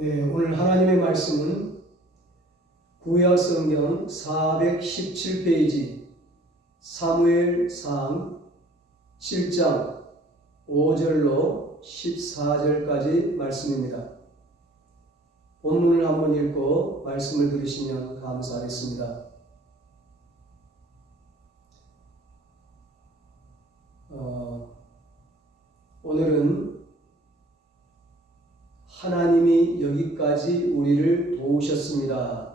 네, 오늘 하나님의 말씀은 구약 성경 417페이지 사무엘상 7장 5절로 14절까지 말씀입니다. 본문을 한번 읽고 말씀을 들으시면 감사하겠습니다. 오늘은 하나님이 여기까지 우리를 도우셨습니다.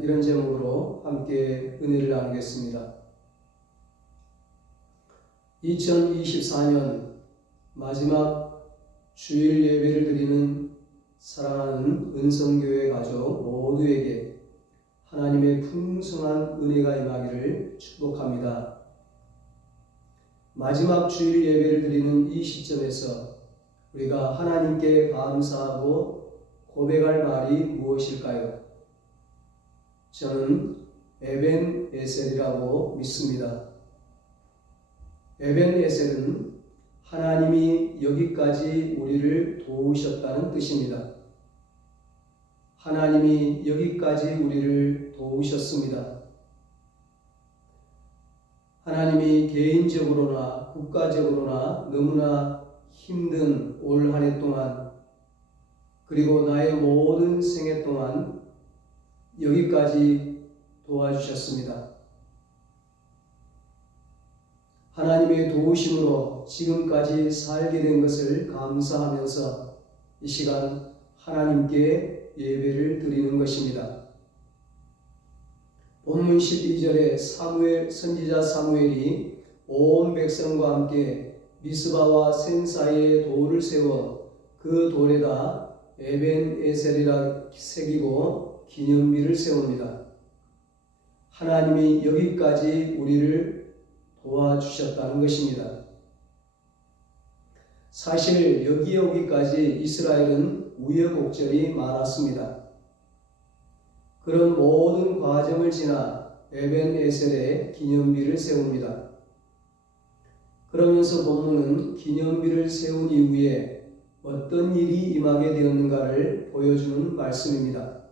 이런 제목으로 함께 은혜를 나누겠습니다. 2024년 마지막 주일 예배를 드리는 사랑하는 은성교회 가족 모두에게 하나님의 풍성한 은혜가 임하기를 축복합니다. 마지막 주일 예배를 드리는 이 시점에서 우리가 하나님께 감사하고 고백할 말이 무엇일까요? 저는 에벤 에셀이라고 믿습니다. 에벤 에셀은 하나님이 여기까지 우리를 도우셨다는 뜻입니다. 하나님이 여기까지 우리를 도우셨습니다. 하나님이 개인적으로나 국가적으로나 너무나 힘든 올 한 해 동안 그리고 나의 모든 생애 동안 여기까지 도와주셨습니다. 하나님의 도우심으로 지금까지 살게 된 것을 감사하면서 이 시간 하나님께 예배를 드리는 것입니다. 본문 12절에 선지자 사무엘이 온 백성과 함께 미스바와 센 사이에 돌을 세워 그 돌에다 에벤 에셀이라 새기고 기념비를 세웁니다. 하나님이 여기까지 우리를 도와주셨다는 것입니다. 사실 여기에 오기까지 이스라엘은 우여곡절이 많았습니다. 그런 모든 과정을 지나 에벤 에셀에 기념비를 세웁니다. 그러면서 본문은 기념비를 세운 이후에 어떤 일이 임하게 되었는가를 보여주는 말씀입니다.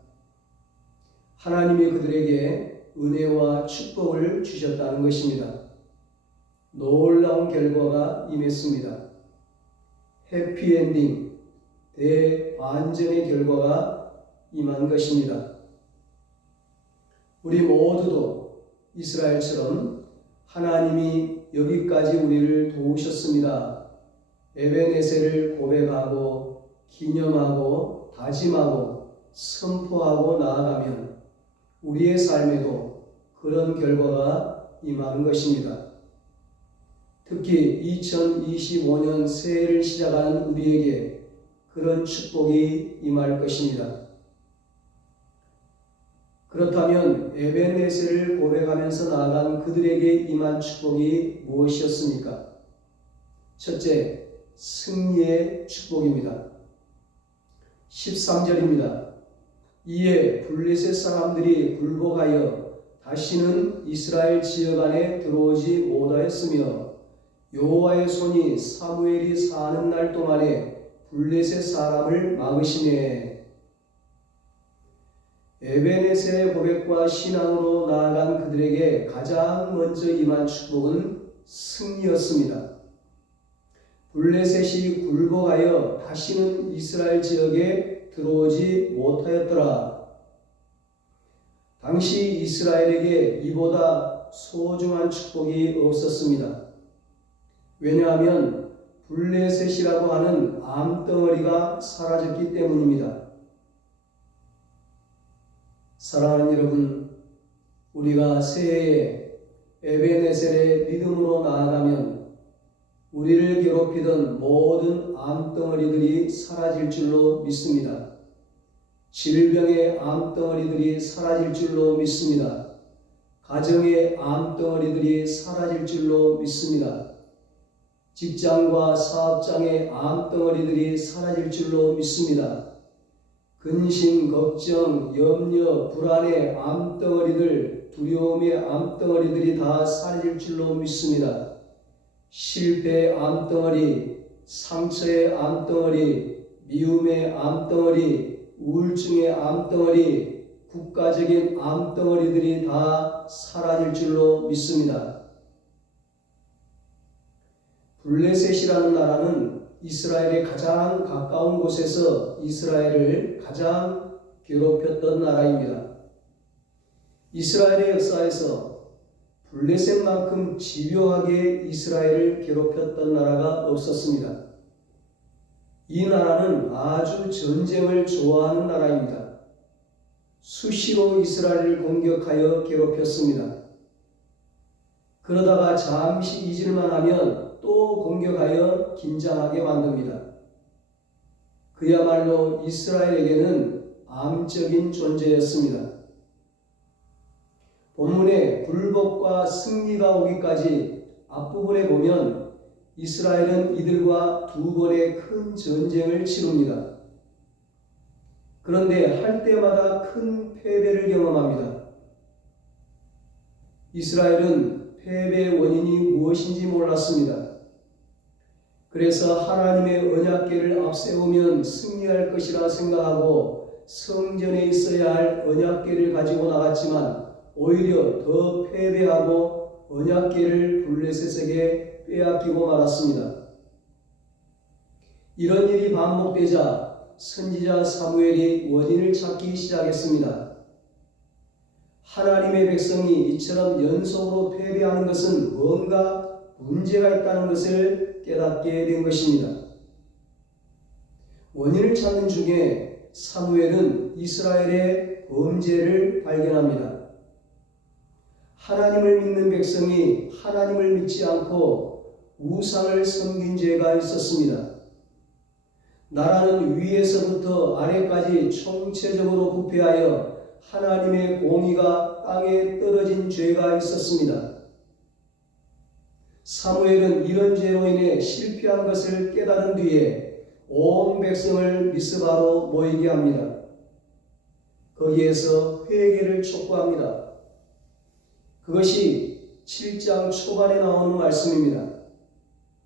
하나님이 그들에게 은혜와 축복을 주셨다는 것입니다. 놀라운 결과가 임했습니다. 해피엔딩, 대반전의 결과가 임한 것입니다. 우리 모두도 이스라엘처럼 하나님이 여기까지 우리를 도우셨습니다. 에벤에셀을 고백하고 기념하고 다짐하고 선포하고 나아가면 우리의 삶에도 그런 결과가 임하는 것입니다. 특히 2025년 새해를 시작하는 우리에게 그런 축복이 임할 것입니다. 그렇다면 에벤에셀을 고백하면서 나아간 그들에게 임한 축복이 무엇이었습니까? 첫째, 승리의 축복입니다. 13절입니다. 이에 블레셋 사람들이 굴복하여 다시는 이스라엘 지역 안에 들어오지 못하였으며 여호와의 손이 사무엘이 사는 날 동안에 블레셋 사람을 막으시매. 에벤에셀의 고백과 신앙으로 나아간 그들에게 가장 먼저 임한 축복은 승리였습니다. 블레셋이 굴복하여 다시는 이스라엘 지역에 들어오지 못하였더라. 당시 이스라엘에게 이보다 소중한 축복이 없었습니다. 왜냐하면 블레셋이라고 하는 암덩어리가 사라졌기 때문입니다. 사랑하는 여러분, 우리가 새해에 에벤에셀의 믿음으로 나아가면 우리를 괴롭히던 모든 암덩어리들이 사라질 줄로 믿습니다. 질병의 암덩어리들이 사라질 줄로 믿습니다. 가정의 암덩어리들이 사라질 줄로 믿습니다. 직장과 사업장의 암덩어리들이 사라질 줄로 믿습니다. 근심, 걱정, 염려, 불안의 암덩어리들, 두려움의 암덩어리들이 다 사라질 줄로 믿습니다. 실패의 암덩어리, 상처의 암덩어리, 미움의 암덩어리, 우울증의 암덩어리, 국가적인 암덩어리들이 다 사라질 줄로 믿습니다. 블레셋이라는 나라는 이스라엘의 가장 가까운 곳에서 이스라엘을 가장 괴롭혔던 나라입니다. 이스라엘의 역사에서 블레셋만큼 집요하게 이스라엘을 괴롭혔던 나라가 없었습니다. 이 나라는 아주 전쟁을 좋아하는 나라입니다. 수시로 이스라엘을 공격하여 괴롭혔습니다. 그러다가 잠시 잊을만 하면 또 공격하여 긴장하게 만듭니다. 그야말로 이스라엘에게는 암적인 존재였습니다. 본문에 굴복과 승리가 오기까지 앞부분에 보면 이스라엘은 이들과 두 번의 큰 전쟁을 치릅니다. 그런데 할 때마다 큰 패배를 경험합니다. 이스라엘은 패배의 원인이 무엇인지 몰랐습니다. 그래서 하나님의 언약궤를 앞세우면 승리할 것이라 생각하고 성전에 있어야 할 언약궤를 가지고 나갔지만 오히려 더 패배하고 언약궤를 블레셋에게 빼앗기고 말았습니다. 이런 일이 반복되자 선지자 사무엘이 원인을 찾기 시작했습니다. 하나님의 백성이 이처럼 연속으로 패배하는 것은 뭔가 문제가 있다는 것을 깨닫게 된 것입니다. 원인을 찾는 중에 사무엘은 이스라엘의 범죄를 발견합니다. 하나님을 믿는 백성이 하나님을 믿지 않고 우상을 섬긴 죄가 있었습니다. 나라는 위에서부터 아래까지 총체적으로 부패하여 하나님의 공의가 땅에 떨어진 죄가 있었습니다. 사무엘은 이런 죄로 인해 실패한 것을 깨달은 뒤에 온 백성을 미스바로 모이게 합니다. 거기에서 회개를 촉구합니다. 그것이 7장 초반에 나오는 말씀입니다.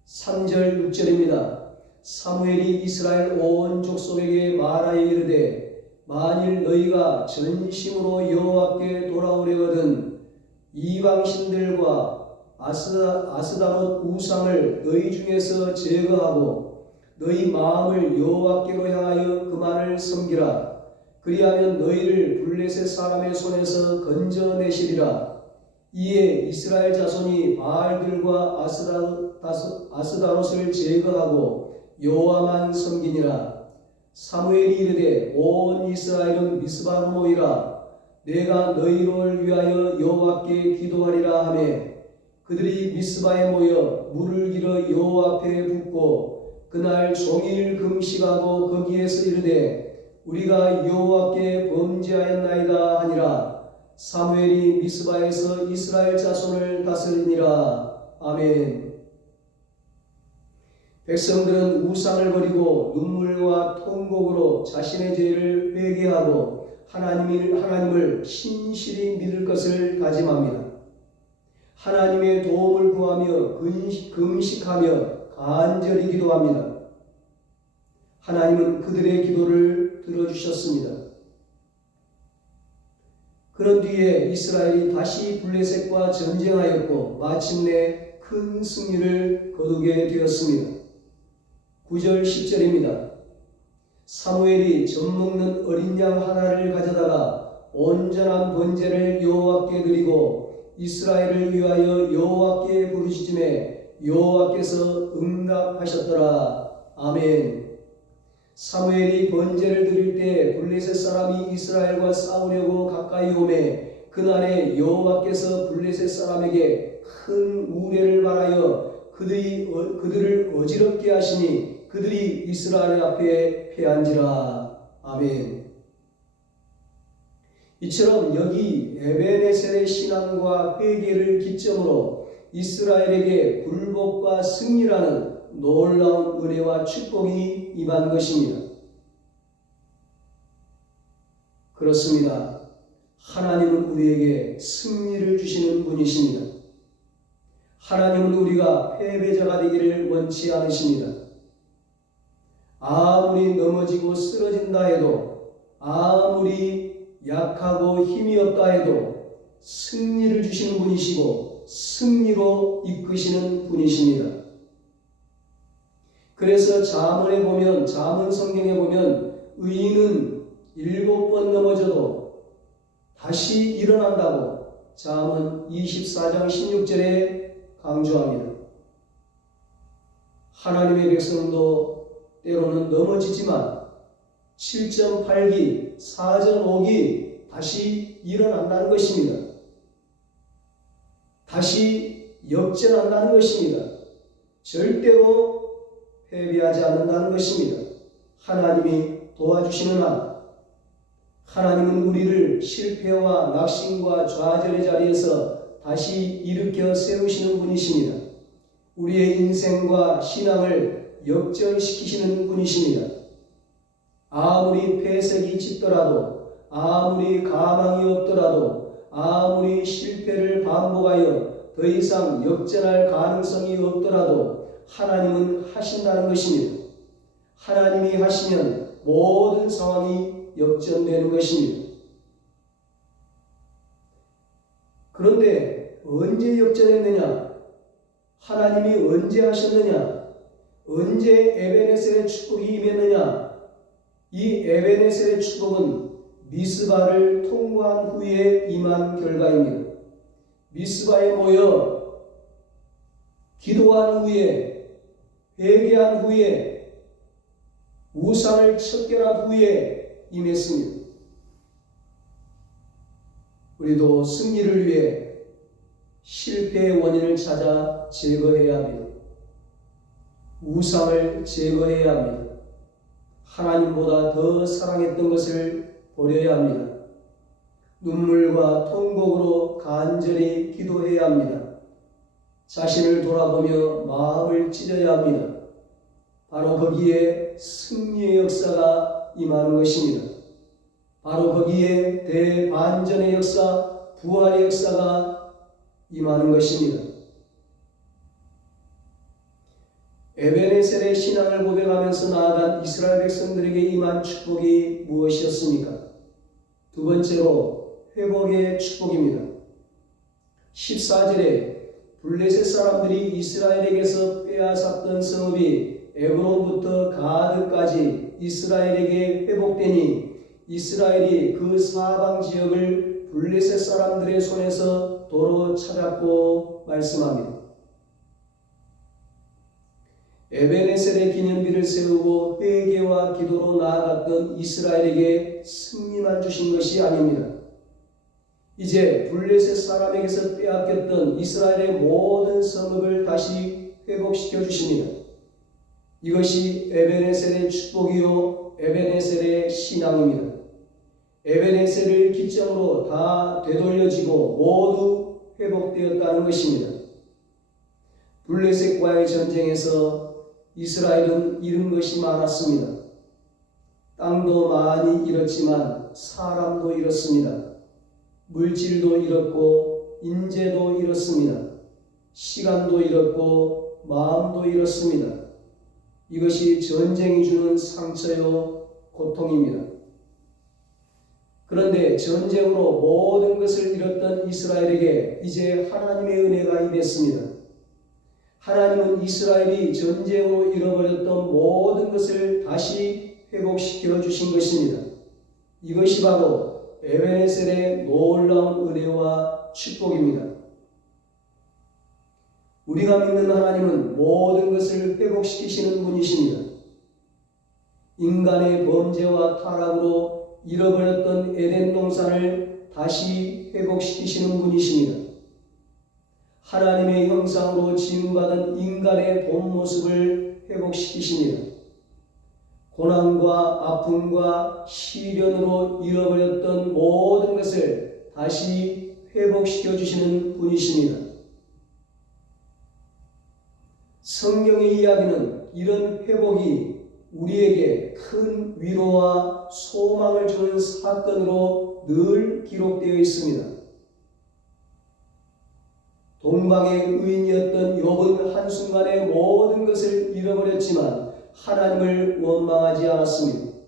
3절 6절입니다. 사무엘이 이스라엘 온 족속에게 말하여 이르되 만일 너희가 전심으로 여호와께 돌아오려거든 이방신들과 아스다롯 우상을 너희 중에서 제거하고 너희 마음을 여호와께로 향하여 그만을 섬기라. 그리하면 너희를 블레셋 사람의 손에서 건져내시리라. 이에 이스라엘 자손이 바알들과 아스다롯을 제거하고 여호와만 섬기니라. 사무엘이 이르되 온 이스라엘은 미스바로 모이라. 내가 너희를 위하여 여호와께 기도하리라 하매 그들이 미스바에 모여 물을 길어 여호와 앞에 붓고 그날 종일 금식하고 거기에서 이르되 우리가 여호와께 범죄하였나이다 하니라. 사무엘이 미스바에서 이스라엘 자손을 다스리니라. 아멘. 백성들은 우상을 버리고 눈물과 통곡으로 자신의 죄를 회개하고 하나님을 신실히 믿을 것을 다짐합니다. 하나님의 도움을 구하며 금식하며 간절히 기도합니다. 하나님은 그들의 기도를 들어주셨습니다. 그런 뒤에 이스라엘이 다시 블레셋과 전쟁하였고 마침내 큰 승리를 거두게 되었습니다. 9절 10절입니다. 사무엘이 젖먹는 어린 양 하나를 가져다가 온전한 번제를 여호와께 드리고 이스라엘을 위하여 여호와께 부르짖음에 여호와께서 응답하셨더라. 아멘. 사무엘이 번제를 드릴 때 블레셋 사람이 이스라엘과 싸우려고 가까이 오매 그날에 여호와께서 블레셋 사람에게 큰 우레를 말하여 그들을 어지럽게 하시니 그들이 이스라엘 앞에 패한지라. 아멘. 이처럼 여기 에베네셀의 신앙과 회개를 기점으로 이스라엘에게 굴복과 승리라는 놀라운 은혜와 축복이 임한 것입니다. 그렇습니다. 하나님은 우리에게 승리를 주시는 분이십니다. 하나님은 우리가 패배자가 되기를 원치 않으십니다. 아무리 넘어지고 쓰러진다 해도, 아무리 약하고 힘이 없다 해도 승리를 주시는 분이시고 승리로 이끄시는 분이십니다. 그래서 잠언에 보면, 잠언 성경에 보면 의인은 7번 넘어져도 다시 일어난다고 잠언 24장 16절에 강조합니다. 하나님의 백성도 때로는 넘어지지만 7.8기, 4.5기 다시 일어난다는 것입니다. 다시 역전한다는 것입니다. 절대로 패배하지 않는다는 것입니다. 하나님이 도와주시는 한, 하나님은 우리를 실패와 낙심과 좌절의 자리에서 다시 일으켜 세우시는 분이십니다. 우리의 인생과 신앙을 역전시키시는 분이십니다. 아무리 폐색이 짙더라도, 아무리 가망이 없더라도, 아무리 실패를 반복하여 더 이상 역전할 가능성이 없더라도 하나님은 하신다는 것입니다. 하나님이 하시면 모든 상황이 역전되는 것입니다. 그런데 언제 역전했느냐? 하나님이 언제 하셨느냐? 언제 에베네셀의 축복이 임했느냐? 이 에베네셀의 축복은 미스바를 통과한 후에 임한 결과입니다. 미스바에 모여 기도한 후에, 회개한 후에, 우상을 척결한 후에 임했습니다. 우리도 승리를 위해 실패의 원인을 찾아 제거해야 합니다. 우상을 제거해야 합니다. 하나님보다 더 사랑했던 것을 버려야 합니다. 눈물과 통곡으로 간절히 기도해야 합니다. 자신을 돌아보며 마음을 찢어야 합니다. 바로 거기에 승리의 역사가 임하는 것입니다. 바로 거기에 대반전의 역사, 부활의 역사가 임하는 것입니다. 에베네셀의 신앙을 고백하면서 나아간 이스라엘 백성들에게 임한 축복이 무엇이었습니까? 두 번째로 회복의 축복입니다. 14절에 블레셋 사람들이 이스라엘에게서 빼앗았던 성읍이 에브론부터 가드까지 이스라엘에게 회복되니 이스라엘이 그 사방 지역을 블레셋 사람들의 손에서 도로 찾았고 말씀합니다. 에베네셀의 기념비를 세우고 회개와 기도로 나아갔던 이스라엘에게 승리만 주신 것이 아닙니다. 이제 블레셋 사람에게서 빼앗겼던 이스라엘의 모든 성읍을 다시 회복시켜 주십니다. 이것이 에베네셀의 축복이요 에베네셀의 신앙입니다. 에베네셀을 기점으로 다 되돌려지고 모두 회복되었다는 것입니다. 블레셋과의 전쟁에서 이스라엘은 잃은 것이 많았습니다. 땅도 많이 잃었지만 사람도 잃었습니다. 물질도 잃었고 인재도 잃었습니다. 시간도 잃었고 마음도 잃었습니다. 이것이 전쟁이 주는 상처요 고통입니다. 그런데 전쟁으로 모든 것을 잃었던 이스라엘에게 이제 하나님의 은혜가 임했습니다. 하나님은 이스라엘이 전쟁으로 잃어버렸던 모든 것을 다시 회복시켜 주신 것입니다. 이것이 바로 에베네셀의 놀라운 은혜와 축복입니다. 우리가 믿는 하나님은 모든 것을 회복시키시는 분이십니다. 인간의 범죄와 타락으로 잃어버렸던 에덴 동산을 다시 회복시키시는 분이십니다. 하나님의 형상으로 지음받은 인간의 본 모습을 회복시키십니다. 고난과 아픔과 시련으로 잃어버렸던 모든 것을 다시 회복시켜 주시는 분이십니다. 성경의 이야기는 이런 회복이 우리에게 큰 위로와 소망을 주는 사건으로 늘 기록되어 있습니다. 동방의 의인이었던 욥은 한순간에 모든 것을 잃어버렸지만 하나님을 원망하지 않았습니다.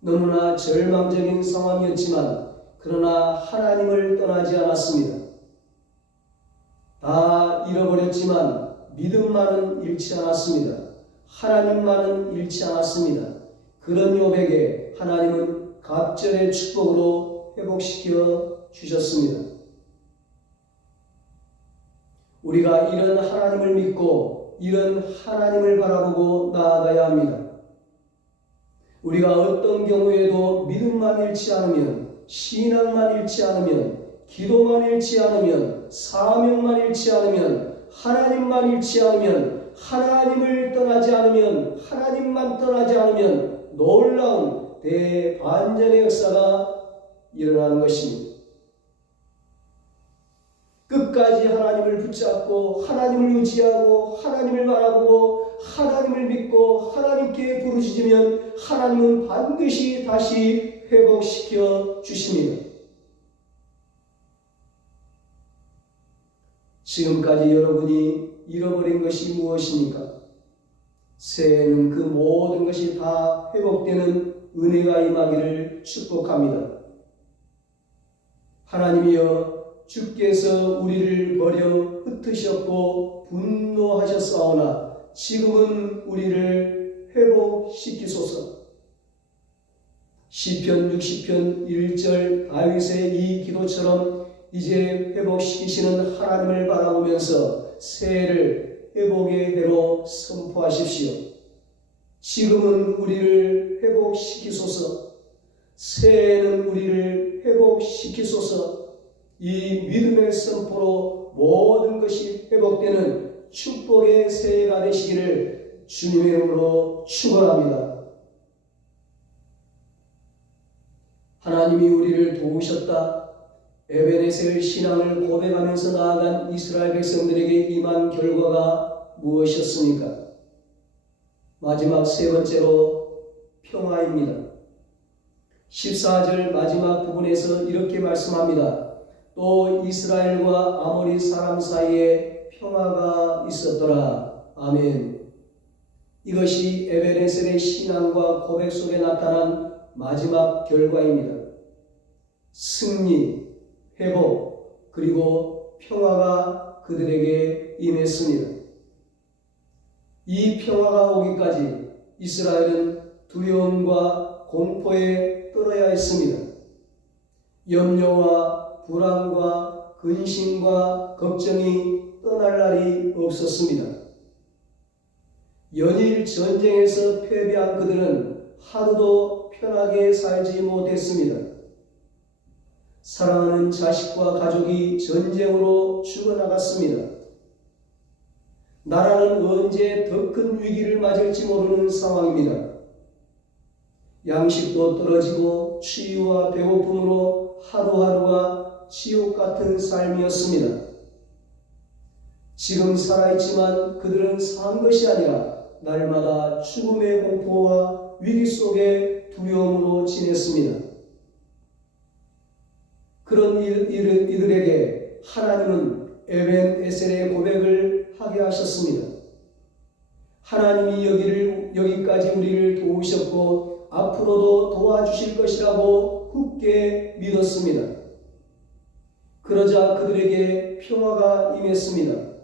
너무나 절망적인 상황이었지만 그러나 하나님을 떠나지 않았습니다. 다 잃어버렸지만 믿음만은 잃지 않았습니다. 하나님만은 잃지 않았습니다. 그런 욥에게 하나님은 갑절의 축복으로 회복시켜 주셨습니다. 우리가 이런 하나님을 믿고 이런 하나님을 바라보고 나아가야 합니다. 우리가 어떤 경우에도 믿음만 잃지 않으면, 신앙만 잃지 않으면, 기도만 잃지 않으면, 사명만 잃지 않으면, 하나님만 잃지 않으면, 하나님을 떠나지 않으면, 하나님만 떠나지 않으면 놀라운 대반전의 역사가 일어나는 것입니다. 끝까지 하나님을 붙잡고 하나님을 의지하고 하나님을 바라보고 하나님을 믿고 하나님께 부르짖으면 하나님은 반드시 다시 회복시켜 주십니다. 지금까지 여러분이 잃어버린 것이 무엇입니까? 새해에는 그 모든 것이 다 회복되는 은혜가 임하기를 축복합니다. 하나님이여, 주께서 우리를 버려 흩으셨고 분노하셨사오나 지금은 우리를 회복시키소서. 시편 60편 1절 다윗의 이 기도처럼 이제 회복시키시는 하나님을 바라보면서 새해를 회복의 해로 선포하십시오. 지금은 우리를 회복시키소서. 새해에는 우리를 회복시키소서. 이 믿음의 선포로 모든 것이 회복되는 축복의 새해가 되시기를 주님의 이름으로 축원합니다. 하나님이 우리를 도우셨다. 에베네셀 신앙을 고백하면서 나아간 이스라엘 백성들에게 임한 결과가 무엇이었습니까? 마지막 세 번째로 평화입니다. 14절 마지막 부분에서 이렇게 말씀합니다. 또 이스라엘과 아모리 사람 사이에 평화가 있었더라. 아멘. 이것이 에베네셀의 신앙과 고백 속에 나타난 마지막 결과입니다. 승리, 회복, 그리고 평화가 그들에게 임했습니다. 이 평화가 오기까지 이스라엘은 두려움과 공포에 떨어야 했습니다. 염려와 불안과 근심과 걱정이 떠날 날이 없었습니다. 연일 전쟁에서 패배한 그들은 하루도 편하게 살지 못했습니다. 사랑하는 자식과 가족이 전쟁으로 죽어나갔습니다. 나라는 언제 더 큰 위기를 맞을지 모르는 상황입니다. 양식도 떨어지고 추위와 배고픔으로 하루하루가 지옥 같은 삶이었습니다. 지금 살아있지만 그들은 산 것이 아니라 날마다 죽음의 공포와 위기 속에 두려움으로 지냈습니다. 그런 이들에게 하나님은 에벤에셀의 고백을 하게 하셨습니다. 하나님이 여기까지 우리를 도우셨고 앞으로도 도와주실 것이라고 굳게 믿었습니다. 그러자 그들에게 평화가 임했습니다.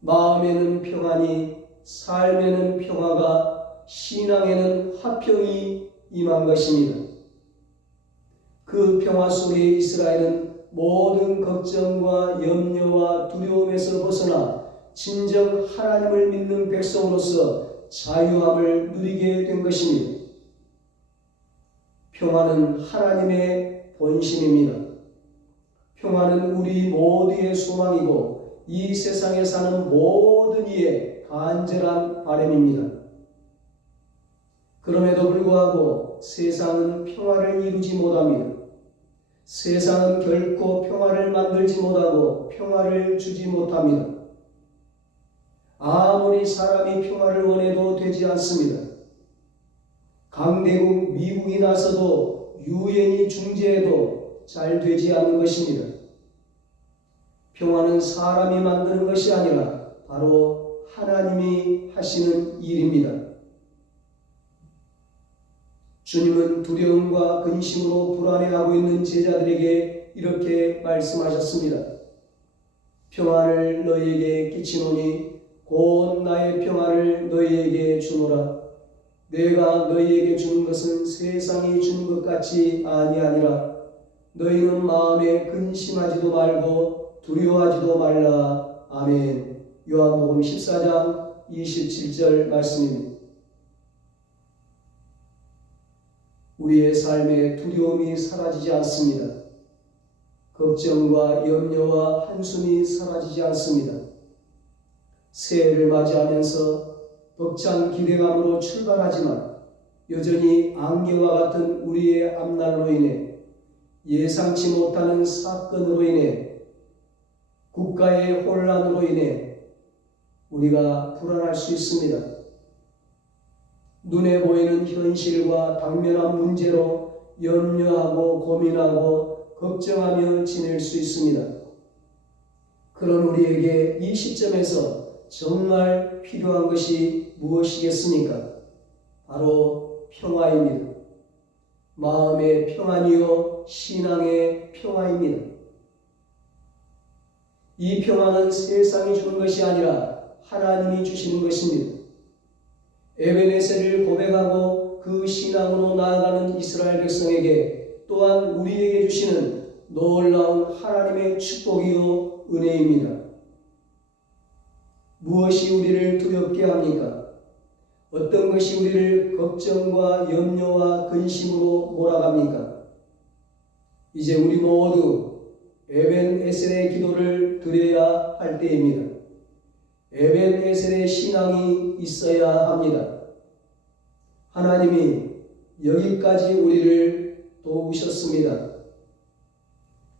마음에는 평안이, 삶에는 평화가, 신앙에는 화평이 임한 것입니다. 그 평화 속에 이스라엘은 모든 걱정과 염려와 두려움에서 벗어나 진정 하나님을 믿는 백성으로서 자유함을 누리게 된 것입니다. 평화는 하나님의 본심입니다. 평화는 우리 모두의 소망이고 이 세상에 사는 모든 이의 간절한 바람입니다. 그럼에도 불구하고 세상은 평화를 이루지 못합니다. 세상은 결코 평화를 만들지 못하고 평화를 주지 못합니다. 아무리 사람이 평화를 원해도 되지 않습니다. 강대국 미국이 나서도 유엔이 중재해도 잘 되지 않는 것입니다. 평화는 사람이 만드는 것이 아니라 바로 하나님이 하시는 일입니다. 주님은 두려움과 근심으로 불안해하고 있는 제자들에게 이렇게 말씀하셨습니다. 평안을 너희에게 끼치노니 곧 나의 평안을 너희에게 주노라. 내가 너희에게 주는 것은 세상이 주는 것 같이 아니하니라. 너희는 마음에 근심하지도 말고 두려워하지도 말라. 아멘. 요한복음 14장 27절 말씀입니다. 우리의 삶에 두려움이 사라지지 않습니다. 걱정과 염려와 한숨이 사라지지 않습니다. 새해를 맞이하면서 벅찬 기대감으로 출발하지만 여전히 안개와 같은 우리의 앞날로 인해 예상치 못하는 사건으로 인해 국가의 혼란으로 인해 우리가 불안할 수 있습니다. 눈에 보이는 현실과 당면한 문제로 염려하고 고민하고 걱정하며 지낼 수 있습니다. 그런 우리에게 이 시점에서 정말 필요한 것이 무엇이겠습니까? 바로 평화입니다. 마음의 평안이요 신앙의 평화입니다. 이 평화는 세상이 주는 것이 아니라 하나님이 주시는 것입니다. 에베네셀을 고백하고 그 신앙으로 나아가는 이스라엘 백성에게 또한 우리에게 주시는 놀라운 하나님의 축복이요 은혜입니다. 무엇이 우리를 두렵게 합니까? 어떤 것이 우리를 걱정과 염려와 근심으로 몰아갑니까? 이제 우리 모두 에벤에셀의 기도를 드려야 할 때입니다. 에벤에셀의 신앙이 있어야 합니다. 하나님이 여기까지 우리를 도우셨습니다.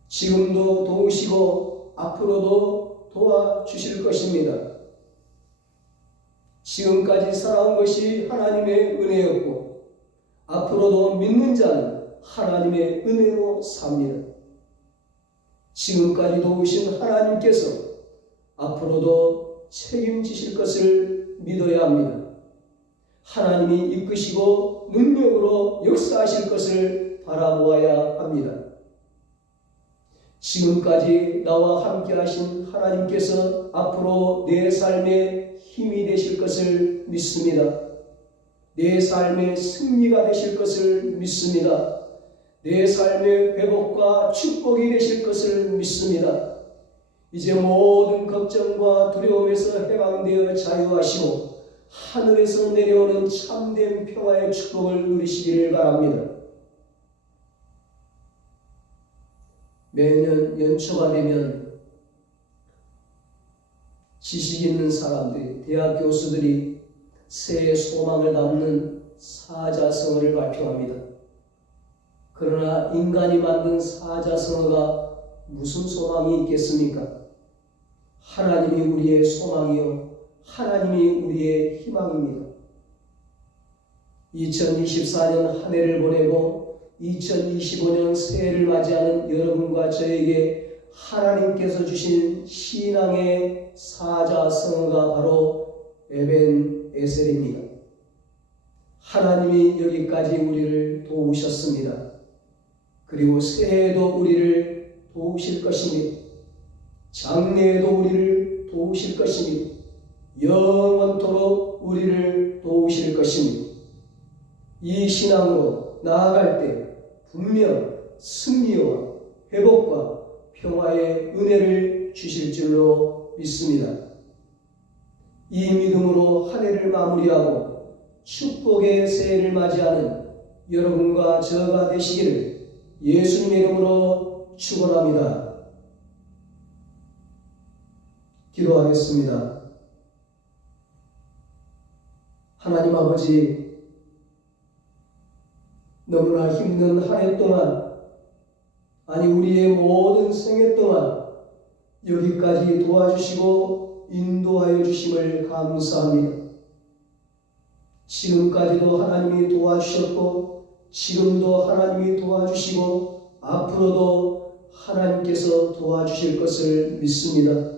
지금도 도우시고 앞으로도 도와주실 것입니다. 지금까지 살아온 것이 하나님의 은혜였고 앞으로도 믿는 자는 하나님의 은혜로 삽니다. 지금까지 도우신 하나님께서 앞으로도 책임지실 것을 믿어야 합니다. 하나님이 이끄시고 능력으로 역사하실 것을 바라보아야 합니다. 지금까지 나와 함께 하신 하나님께서 앞으로 내 삶에 힘이 되실 것을 믿습니다. 내 삶의 승리가 되실 것을 믿습니다. 내 삶의 회복과 축복이 되실 것을 믿습니다. 이제 모든 걱정과 두려움에서 해방되어 자유하시고 하늘에서 내려오는 참된 평화의 축복을 누리시기를 바랍니다. 매년 연초가 되면 지식 있는 사람들이, 대학 교수들이 새해 소망을 담는 사자성어를 발표합니다. 그러나 인간이 만든 사자성어가 무슨 소망이 있겠습니까? 하나님이 우리의 소망이요 하나님이 우리의 희망입니다. 2024년 한 해를 보내고 2025년 새해를 맞이하는 여러분과 저에게 하나님께서 주신 신앙의 사자성어가 바로 에벤에셀입니다. 하나님이 여기까지 우리를 도우셨습니다. 그리고 새해에도 우리를 도우실 것입니다. 장래에도 우리를 도우실 것입니다. 영원토록 우리를 도우실 것입니다. 이 신앙으로 나아갈 때 분명 승리와 회복과 평화의 은혜를 주실 줄로 믿습니다. 이 믿음으로 한 해를 마무리하고 축복의 새해를 맞이하는 여러분과 저가 되시기를 예수님의 이름으로 축원합니다. 기도하겠습니다. 하나님 아버지, 너무나 힘든 한 해 동안, 아니 우리의 모든 생애 동안 여기까지 도와주시고 인도하여 주심을 감사합니다. 지금까지도 하나님이 도와주셨고 지금도 하나님이 도와주시고 앞으로도 하나님께서 도와주실 것을 믿습니다.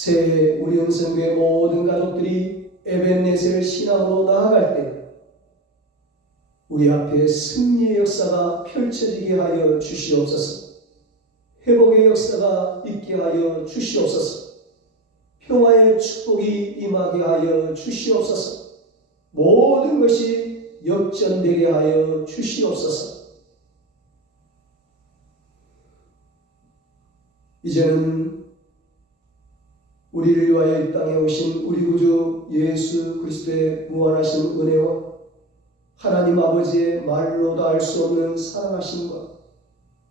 새해 우리 은성교회 모든 가족들이 에벤네셀 신앙으로 나아갈 때 우리 앞에 승리의 역사가 펼쳐지게 하여 주시옵소서. 회복의 역사가 있게 하여 주시옵소서. 평화의 축복이 임하게 하여 주시옵소서. 모든 것이 역전되게 하여 주시옵소서. 이제는 우리를 위하여 이 땅에 오신 우리 구주 예수 그리스도의 무한하신 은혜와 하나님 아버지의 말로 다 알 수 없는 사랑하심과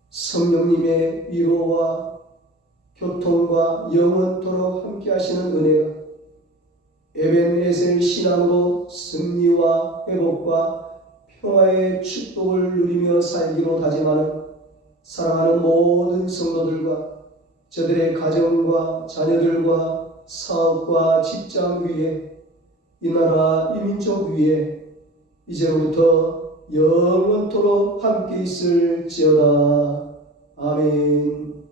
성령님의 위로와 교통과 영원토록 함께 하시는 은혜가 에벤네셀 신앙으로 승리와 회복과 평화의 축복을 누리며 살기로 다짐하는 사랑하는 모든 성도들과 저들의 가정과 자녀들과 사업과 직장 위에 이 나라 이 민족 위에 이제로부터 영원토록 함께 있을지어다. 아멘.